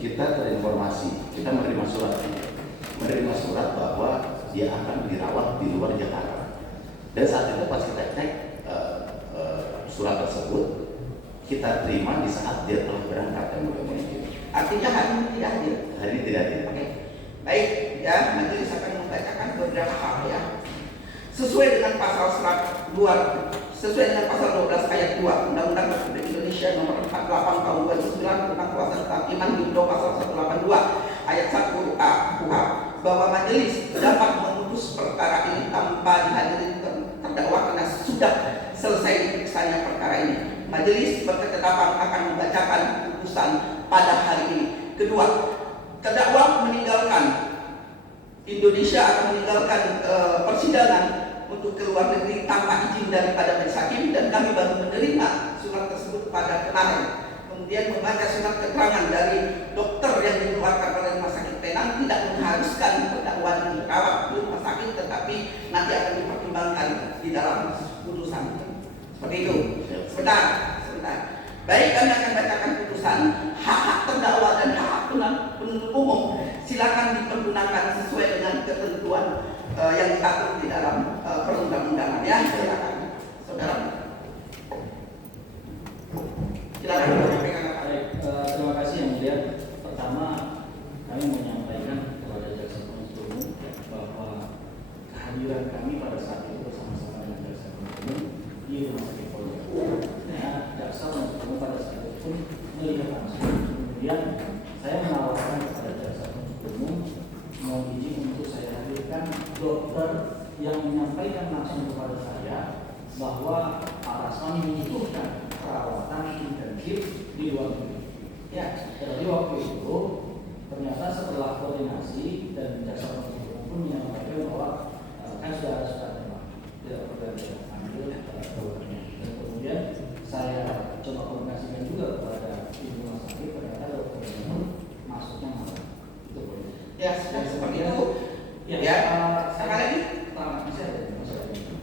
kita terinformasi, kita menerima surat bahwa dia akan dirawat di luar Jakarta. Dan saat itu pas kita cek surat tersebut, kita terima di saat dia telah berangkat dan mulai menuju. Artinya hari ini tidak hadir. Hari ini tidak hadir. Oke. Baik, ya, majelis akan membacakan beberapa hal ya. Sesuai dengan pasal 12 ayat 2 Undang-Undang Republik Indonesia Nomor 48 Tahun 2009 tentang Kekuasaan Kehakiman Junto Pasal 182 ayat 1A KUHP bahwa majelis dapat memutus perkara ini tanpa dihadiri terdakwa karena sudah selesai diperiksanya perkara ini. Majelis berketetapan akan membacakan putusan pada hari ini. Kedua, terdakwa meninggalkan Indonesia akan meninggalkan persidangan untuk keluar negeri tanpa izin daripada majelis hakim, dan kami baru menerima surat tersebut pada kemarin. Kemudian membaca surat keterangan dari dokter yang dikeluarkan oleh Rumah Sakit Penang tidak mengharuskan terdakwa dirawat di rumah sakit, tetapi nanti akan dipertimbangkan di dalam putusan. Seperti itu. Sebentar. Baik, kami akan bacakan putusan. Hak-hak terdakwa dan hak penuntut umum silakan dipergunakan sesuai dengan ketentuan yang diatur di dalam perundang-undangan ya. Silakan, saudara. Silakan. Terima kasih yang mulia. Pertama, kami menyampaikan kepada jaksa penuntut umum bahwa kehadiran kami pada saat itu bersama-sama dengan jaksa penuntut umum di Rumah Sakit Polri. Nah, jaksa penuntut umum pada saat itu pun melihat langsung. Kemudian saya menawarkan kepada jaksa penuntut umum mohon izin untuk saya hadirkan dokter yang menyampaikan langsung kepada saya bahwa Pak Rasmani membutuhkan perawatan intensif di luar negeri. Ya, jadi waktu itu ternyata setelah koordinasi dan jaksa penuntut umum pun menyampaikan bahwa kan sudah ada suratnya Pak, tidak perlu diambil keluarnya. Dan kemudian saya coba komunikasikan juga kepada ibu rumah sakit, ternyata dokter ini masuknya malam. Itu boleh. Ya, sudah seperti itu. Ya, sekali lagi,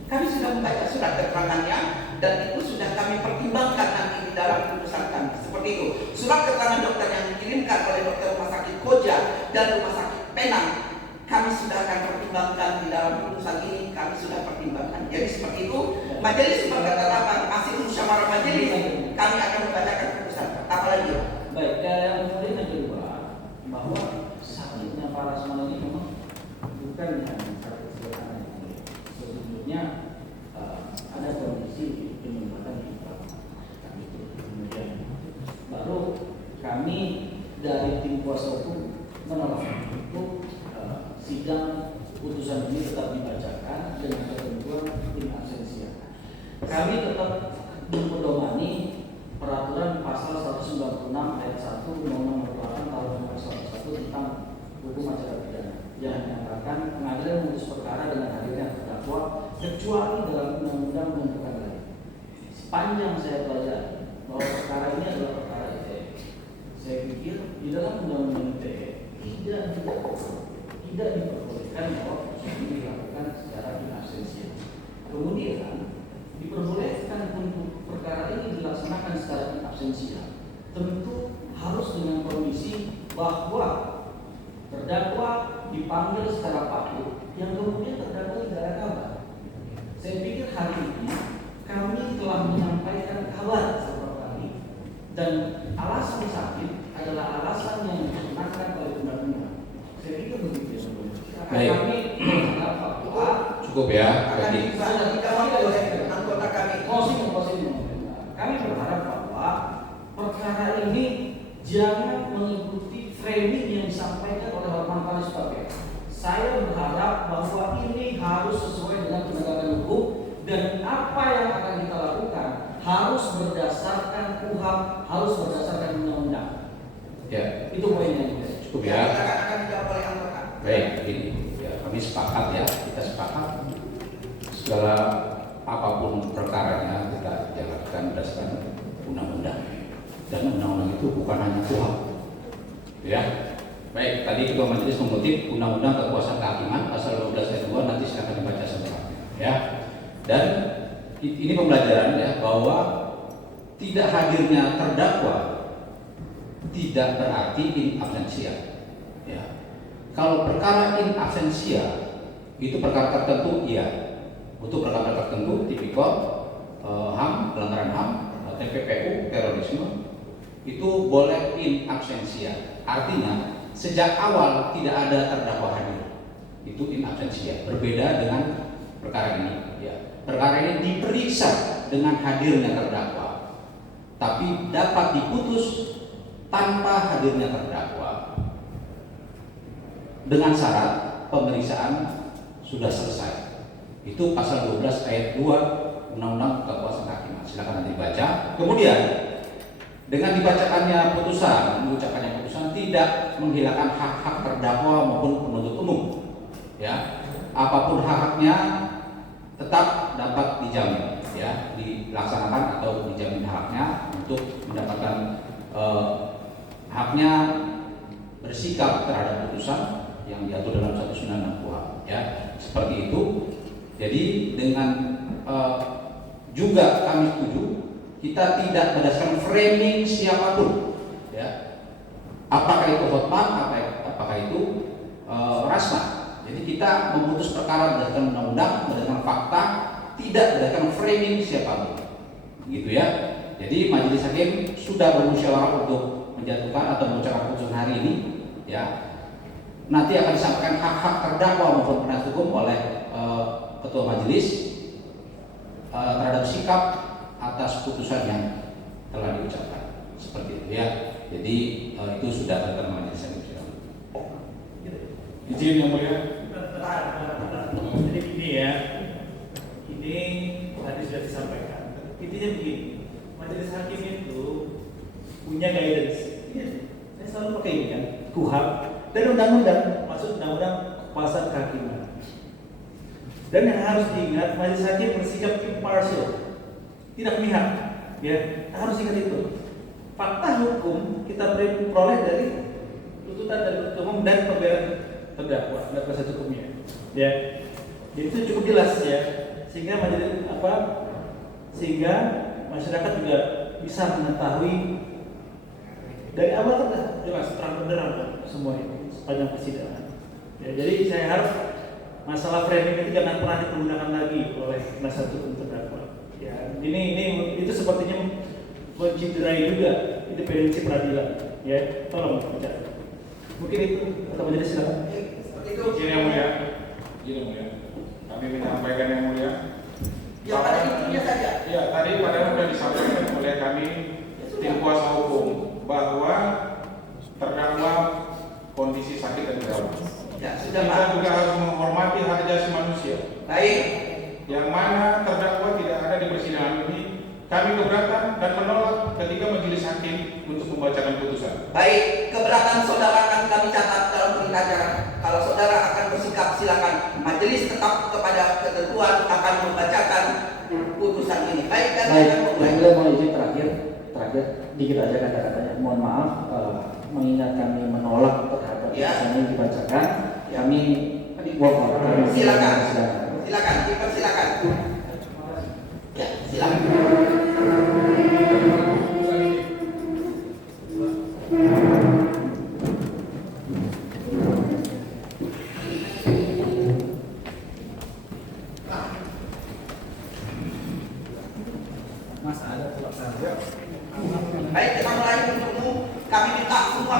kami sudah membaca surat keterangannya dan itu sudah kami pertimbangkan nanti di dalam putusan kami. Seperti itu. Surat keterangan dokter yang dikirimkan oleh dokter Rumah Sakit Koja dan Rumah Sakit Penang, kami sudah akan pertimbangkan di dalam putusan ini. Kami sudah pertimbangkan. Jadi seperti itu. Majelis berketetapan hasil musyawarah majelis, kami akan membacakan putusan. Apalagi? Baik, yang kemudian yang kedua, bahwa sakitnya Pak Rasmani ini memang bukan yang sakit sederhana. Sesungguhnya ada kondisi penyumbatan di kami itu. Kemudian baru kami dari tim kuasa hukum menolak untuk sidang putusan ini tetap dibacakan dengan ketentuan in absentia. Kami tetap mempedomani peraturan pasal 196 ayat 1 Undang-Undang 8 tahun 2001 tentang hukum acara pidana yang menyatakan pengadilan memutus perkara dengan hadirnya terdakwa kecuali dalam undang-undang menentukan lain. Sepanjang saya pelajari bahwa perkara ini adalah perkara ITE, saya pikir di dalam undang-undang ITE tidak diperbolehkan bahwa proses ini dilakukan secara in absentia. Kemudian diperbolehkan untuk perkara ini dilaksanakan secara in absentia, tentu harus dengan kondisi bahwa terdakwa dipanggil secara patut yang kemudian terdakwa tidak ada kabar. Saya pikir hari ini kami telah menyampaikan kabar beberapa kali dan alasan sakit adalah alasan yang dikenakan oleh undang-undang. Saya pikir begitu ya sebelumnya. Kami berharap bahwa Cukup ya. akan dijawab oleh anggota kami. Kami berharap bahwa perkara ini jangan mengikuti framing yang disampaikan oleh Hotman Paris Pakai. Saya berharap bahwa ini harus sesuai dengan penegakan hukum dan apa yang akan kita lakukan harus berdasarkan KUHP, harus berdasarkan undang-undang. Ya, itu poinnya. cukup ya. Akan dijawab oleh anggota. Baik, begini. Ya, kami sepakat ya, kita sepakat segala apapun perkaranya kita jalankan berdasarkan undang-undang. Dan undang-undang itu bukan hanya KUHP. Ya. Baik, tadi Ketua Majelis mengutip Undang-Undang Kekuasaan Kehakiman pasal 12 ayat 2, nanti silakan dibaca selengkapnya. Ya. Dan ini pembelajaran ya bahwa tidak hadirnya terdakwa tidak berarti in absentia. Ya. Kalau perkara in absentia itu perkara tertentu, iya. Untuk perkara tertentu, tipikor, HAM, pelanggaran HAM, TPPU, terorisme, itu boleh in absentia. Artinya sejak awal tidak ada terdakwa hadir, itu in absentia. Berbeda dengan perkara ini. Ya. Perkara ini diperiksa dengan hadirnya terdakwa, tapi dapat diputus tanpa hadirnya terdakwa dengan syarat pemeriksaan sudah selesai. Itu pasal 12 ayat 2 Undang-Undang Kekuasaan Kehakiman. Silakan nanti baca. Kemudian dengan dibacakannya putusan, mengucapkannya putusan tidak menghilangkan hak-hak terdakwa maupun penuntut umum. Ya, apapun hak-haknya tetap dapat dijamin, ya, dilaksanakan atau dijamin haknya untuk mendapatkan haknya bersikap terhadap putusan yang diatur dalam 196 KUHP, ya, seperti itu. Jadi dengan juga kami setuju kita tidak berdasarkan framing siapapun, ya, apakah itu Hotman, apakah itu Rasman. Jadi kita memutus perkara berdasarkan undang-undang, berdasarkan fakta, tidak berdasarkan framing siapapun, gitu ya. Jadi majelis hakim sudah bermusyawarah untuk menjatuhkan atau mengucapkan putusan hari ini, ya. Nanti akan disampaikan hak-hak terdakwa maupun penasihat hukum oleh ketua majelis terhadap sikap atas putusan yang telah diucapkan, seperti itu, ya. Jadi itu sudah terkait majelis hakim. Izin yang mulia. Jadi ini ya, ini tadi sudah disampaikan. Intinya begini, majelis hakim itu punya guidance. Saya selalu pakai ini kan, KUHP dan undang-undang, maksud undang-undang kekuasaan kehakiman. Dan yang harus diingat, majelis hakim bersikap impartial, tidak memihak. Ya, harus ingat itu. Fakta hukum kita peroleh dari tuntutan dari penuntut umum dan pembelaan terdakwa dan proses hukumnya. Ya, jadi itu cukup jelas ya, sehingga sehingga masyarakat juga bisa mengetahui dari awal kan jelas terang benderang semua itu sepanjang persidangan. Ya, jadi saya harap masalah framing itu jangan pernah digunakan lagi oleh penasihat hukum terdakwa. Ya, ini itu sepertinya menciderai juga independensi peradilan. Ya, tolong baca. Mungkin itu atau majelis silakan. Izin yang mulia. Izin yang mulia. Kami menyampaikan yang mulia. Ya, pada intinya saja. Ya, tadi padahal sudah disampaikan oleh kami tim kuasa hukum bahwa terdakwa kondisi sakit dan dirawat. Ya, sudah, Kita Pak. juga harus menghormati hak asasi manusia. Baik. Yang mana terdakwa tidak ada di persidangan ini, kami keberatan dan menolak ketika majelis hakim untuk membacakan putusan. Baik, keberatan saudara akan kami catat dalam berita acara. Kalau saudara akan bersikap, silakan. Majelis tetap kepada ketentuan akan membacakan putusan ini. Baik, kami akan memulai. Baik, mohon izin terakhir dikit aja kata-katanya. Mohon maaf, mengingat kami menolak terhadap putusan yang dibacakan, kami walk out. Silakan, silakan. Ya, silakan. Baik, kita mulai untuk umum. Kami minta semua